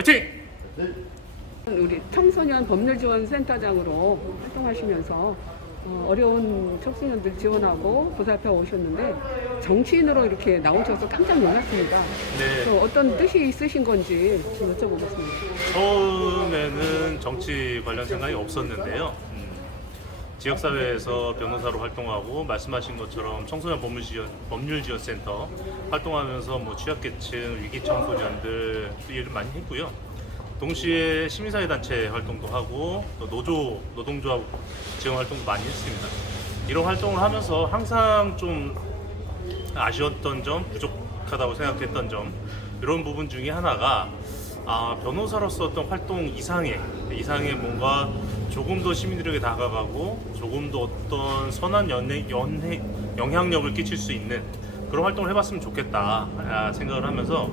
화이팅! 우리 청소년 법률지원센터장으로 활동하시면서 어려운 청소년들 지원하고 보살펴 오셨는데 정치인으로 이렇게 나오셔서 깜짝 놀랐습니다. 네. 또 어떤 뜻이 있으신 건지 좀 여쭤보겠습니다. 처음에는 정치 관련 생각이 없었는데요. 지역사회에서 변호사로 활동하고 말씀하신 것처럼 청소년 법률지원센터 활동하면서 뭐 취약계층, 위기 청소년들 일을 많이 했고요. 동시에 시민사회단체 활동도 하고 또 노동조합 지원 활동도 많이 했습니다. 이런 활동을 하면서 항상 좀 아쉬웠던 점, 부족하다고 생각했던 점, 이런 부분 중에 하나가 변호사로서 어떤 활동 이상의 뭔가 조금 더 시민들에게 다가가고 조금 더 어떤 선한 영향력을 끼칠 수 있는 그런 활동을 해봤으면 좋겠다 생각을 하면서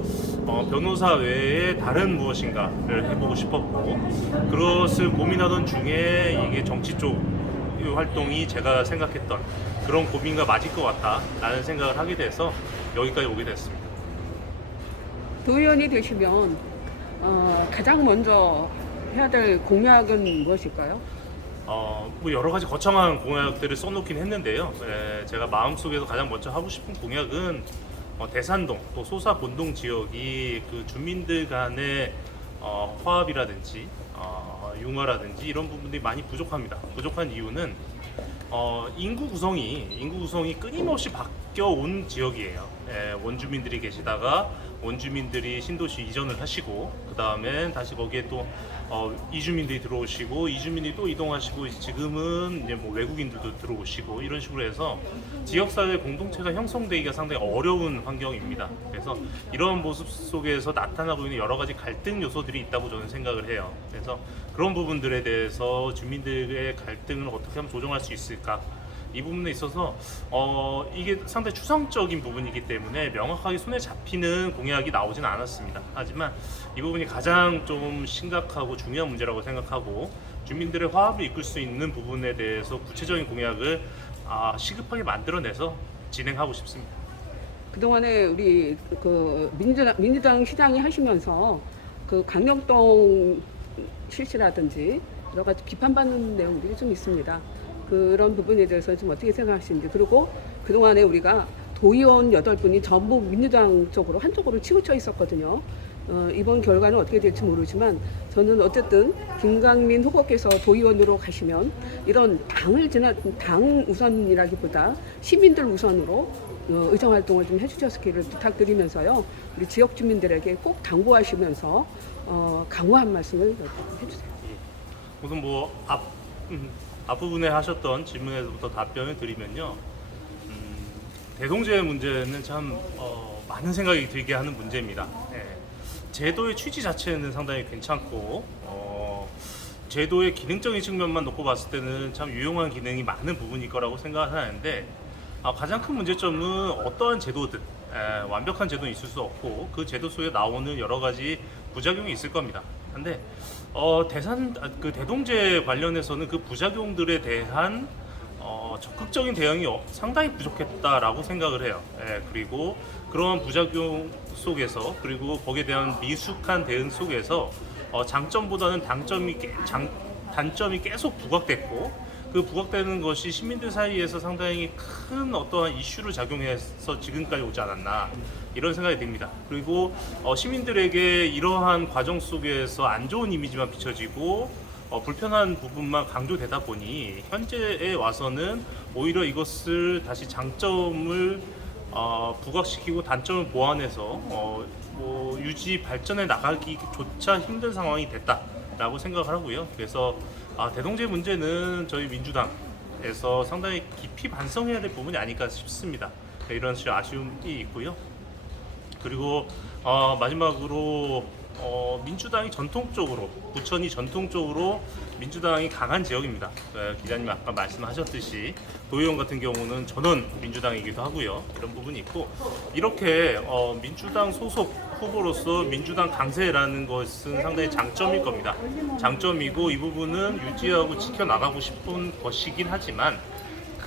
변호사 외에 다른 무엇인가를 해보고 싶었고, 그것을 고민하던 중에 이게 정치 쪽 활동이 제가 생각했던 그런 고민과 맞을 것 같다라는 생각을 하게 돼서 여기까지 오게 됐습니다. 도의원이 되시면 가장 먼저 해야 될 공약은 무엇일까요? 뭐 여러 가지 거창한 공약들을 써놓긴 했는데요. 제가 마음속에서 가장 먼저 하고 싶은 공약은 대산동 또 소사 본동 지역이 그 주민들 간의 화합이라든지 융화라든지 이런 부분들이 많이 부족합니다. 부족한 이유는 인구 구성이 끊임없이 바뀌어 온 지역이에요. 원주민들이 계시다가 원주민들이 신도시 이전을 하시고, 그 다음엔 다시 거기에 또 이주민들이 들어오시고, 이주민이 또 이동하시고, 지금은 이제 뭐 외국인들도 들어오시고, 이런 식으로 해서 지역사회 공동체가 형성되기가 상당히 어려운 환경입니다. 그래서 이런 모습 속에서 나타나고 있는 여러 가지 갈등 요소들이 있다고 저는 생각을 해요. 그래서 그런 부분들에 대해서 주민들의 갈등을 어떻게 하면 조정할 수 있을까? 이 부분에 있어서 이게 상당히 추상적인 부분이기 때문에 명확하게 손에 잡히는 공약이 나오진 않았습니다. 하지만 이 부분이 가장 좀 심각하고 중요한 문제라고 생각하고, 주민들의 화합을 이끌 수 있는 부분에 대해서 구체적인 공약을 시급하게 만들어내서 진행하고 싶습니다. 그동안에 우리 그 민주당 시장이 하시면서 그 강력동 실시라든지 여러 가지 비판받는 내용들이 좀 있습니다. 그런 부분에 대해서 좀 어떻게 생각하시는지, 그리고 그동안에 우리가 도의원 8분이 전부 민주당 쪽으로 한쪽으로 치우쳐 있었거든요. 이번 결과는 어떻게 될지 모르지만 저는 어쨌든 김강민 후보께서 도의원으로 가시면 이런 당 우선이라기보다 시민들 우선으로 의정활동을 좀 해주셨기를 부탁드리면서요. 우리 지역 주민들에게 꼭 당부하시면서 강화한 말씀을 해주세요. 우선 앞부분에 하셨던 질문에서부터 답변을 드리면요. 대동제 문제는 참 많은 생각이 들게 하는 문제입니다. 제도의 취지 자체는 상당히 괜찮고 제도의 기능적인 측면만 놓고 봤을 때는 참 유용한 기능이 많은 부분일 거라고 생각을 하는데, 가장 큰 문제점은 어떠한 제도든 완벽한 제도는 있을 수 없고 그 제도 속에 나오는 여러 가지 부작용이 있을 겁니다. 근데 대동제 관련해서는 그 부작용들에 대한 적극적인 대응이 상당히 부족했다라고 생각을 해요. 그리고 그러한 부작용 속에서, 그리고 거기에 대한 미숙한 대응 속에서 장점보다는 단점이 계속 부각됐고, 그 부각되는 것이 시민들 사이에서 상당히 큰 어떠한 이슈로 작용해서 지금까지 오지 않았나, 이런 생각이 듭니다. 그리고 시민들에게 이러한 과정 속에서 안 좋은 이미지만 비춰지고 불편한 부분만 강조되다 보니 현재에 와서는 오히려 이것을 다시 장점을 부각시키고 단점을 보완해서 유지 발전해 나가기조차 힘든 상황이 됐다라고 생각을 하고요. 그래서 대동제 문제는 저희 민주당에서 상당히 깊이 반성해야 될 부분이 아닐까 싶습니다. 이런 아쉬움이 있고요. 그리고 마지막으로 민주당이 전통적으로, 부천이 전통적으로 민주당이 강한 지역입니다. 기자님 아까 말씀하셨듯이 도의원 같은 경우는 전원 민주당이기도 하고요. 이런 부분이 있고, 이렇게 민주당 소속 후보로서 민주당 강세라는 것은 상당히 장점일 겁니다. 장점이고, 이 부분은 유지하고 지켜나가고 싶은 것이긴 하지만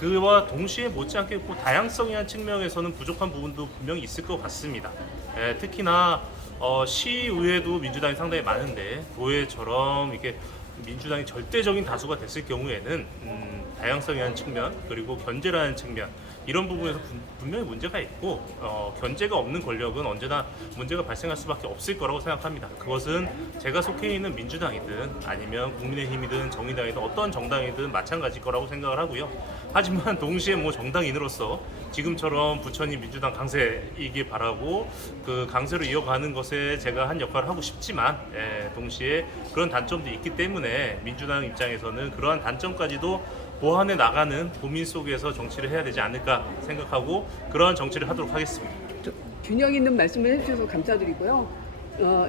그와 동시에 못지않게 다양성이한 측면에서는 부족한 부분도 분명히 있을 것 같습니다. 특히나 시의회도 민주당이 상당히 많은데 도의회처럼 이렇게 민주당이 절대적인 다수가 됐을 경우에는 다양성이라는 측면 그리고 견제라는 측면 이런 부분에서 분명히 문제가 있고 견제가 없는 권력은 언제나 문제가 발생할 수밖에 없을 거라고 생각합니다. 그것은 제가 속해 있는 민주당이든 아니면 국민의힘이든 정의당이든 어떤 정당이든 마찬가지일 거라고 생각을 하고요. 하지만 동시에 뭐 정당인으로서 지금처럼 부처님 민주당 강세이길 바라고 그 강세로 이어가는 것에 제가 한 역할을 하고 싶지만 동시에 그런 단점도 있기 때문에 민주당 입장에서는 그러한 단점까지도 보완해 나가는 고민 속에서 정치를 해야 되지 않을까 생각하고 그러한 정치를 하도록 하겠습니다. 균형 있는 말씀을 해주셔서 감사드리고요.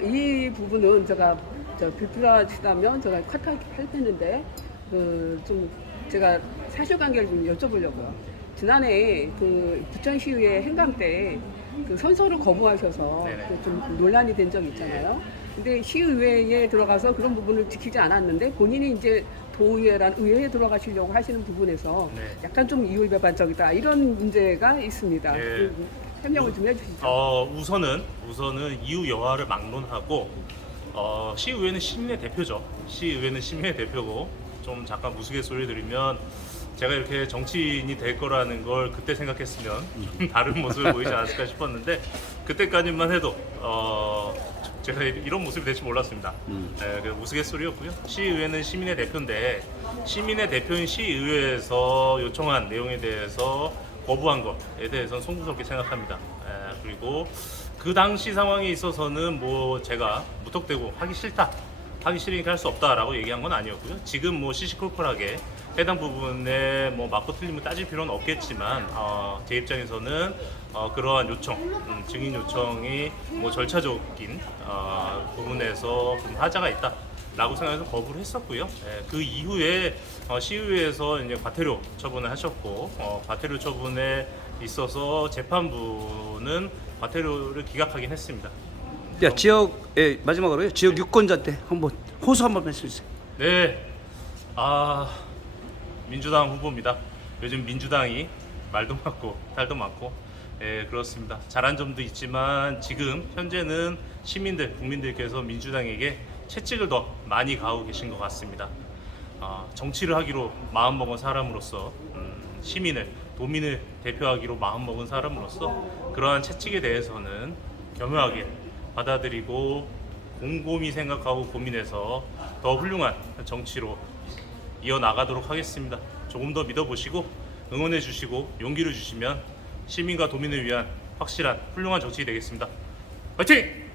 이 부분은 제가 불필요하시다면 제가 할 텐데 좀 제가 사실관계를 좀 여쭤보려고요. 지난해 그 부천시의회 행감 때 그 선서를 거부하셔서 좀 논란이 된 적이 있잖아요. 근데 시의회에 들어가서 그런 부분을 지키지 않았는데 본인이 이제 도의회란 의회에 들어가시려고 하시는 부분에서 약간 좀 이율배반적이다 이런 문제가 있습니다. 설명을 좀 해주시죠. 우선은 이후 여하를 막론하고 시의회는 시민의 대표죠. 시의회는 시민의 대표고 좀 잠깐 무스갯소리 드리면 제가 이렇게 정치인이 될 거라는 걸 그때 생각했으면 좀 다른 모습을 보이지 않았을까 싶었는데 그때까지만 해도 제가 이런 모습이 될지 몰랐습니다. 우스갯소리였고요. 시의회는 시민의 대표인데 시민의 대표인 시의회에서 요청한 내용에 대해서 거부한 것에 대해서는 송구스럽게 생각합니다. 그리고 그 당시 상황에 있어서는 뭐 제가 무턱대고 하기 싫으니까 할 수 없다라고 얘기한 건 아니었고요. 지금 뭐 시시콜콜하게 해당 부분에 뭐 맞고 틀림을 따질 필요는 없겠지만 제 입장에서는 그러한 요청, 증인 요청이 뭐 절차적인 부분에서 좀 하자가 있다라고 생각해서 거부를 했었고요. 그 이후에 시의회에서 이제 과태료 처분을 하셨고 과태료 처분에 있어서 재판부는 과태료를 기각하긴 했습니다. 야, 마지막으로요. 지역 유권자한테 한번 호소 한번 해주세요. 네, 민주당 후보입니다. 요즘 민주당이 말도 많고 탈도 많고 그렇습니다. 잘한 점도 있지만 지금 현재는 국민들께서 민주당에게 채찍을 더 많이 가하고 계신 것 같습니다. 정치를 하기로 마음먹은 사람으로서 도민을 대표하기로 마음먹은 사람으로서 그러한 채찍에 대해서는 겸허하게 받아들이고 곰곰이 생각하고 고민해서 더 훌륭한 정치로 이어나가도록 하겠습니다. 조금 더 믿어보시고 응원해 주시고 용기를 주시면 시민과 도민을 위한 확실한 훌륭한 정치 되겠습니다. 화이팅!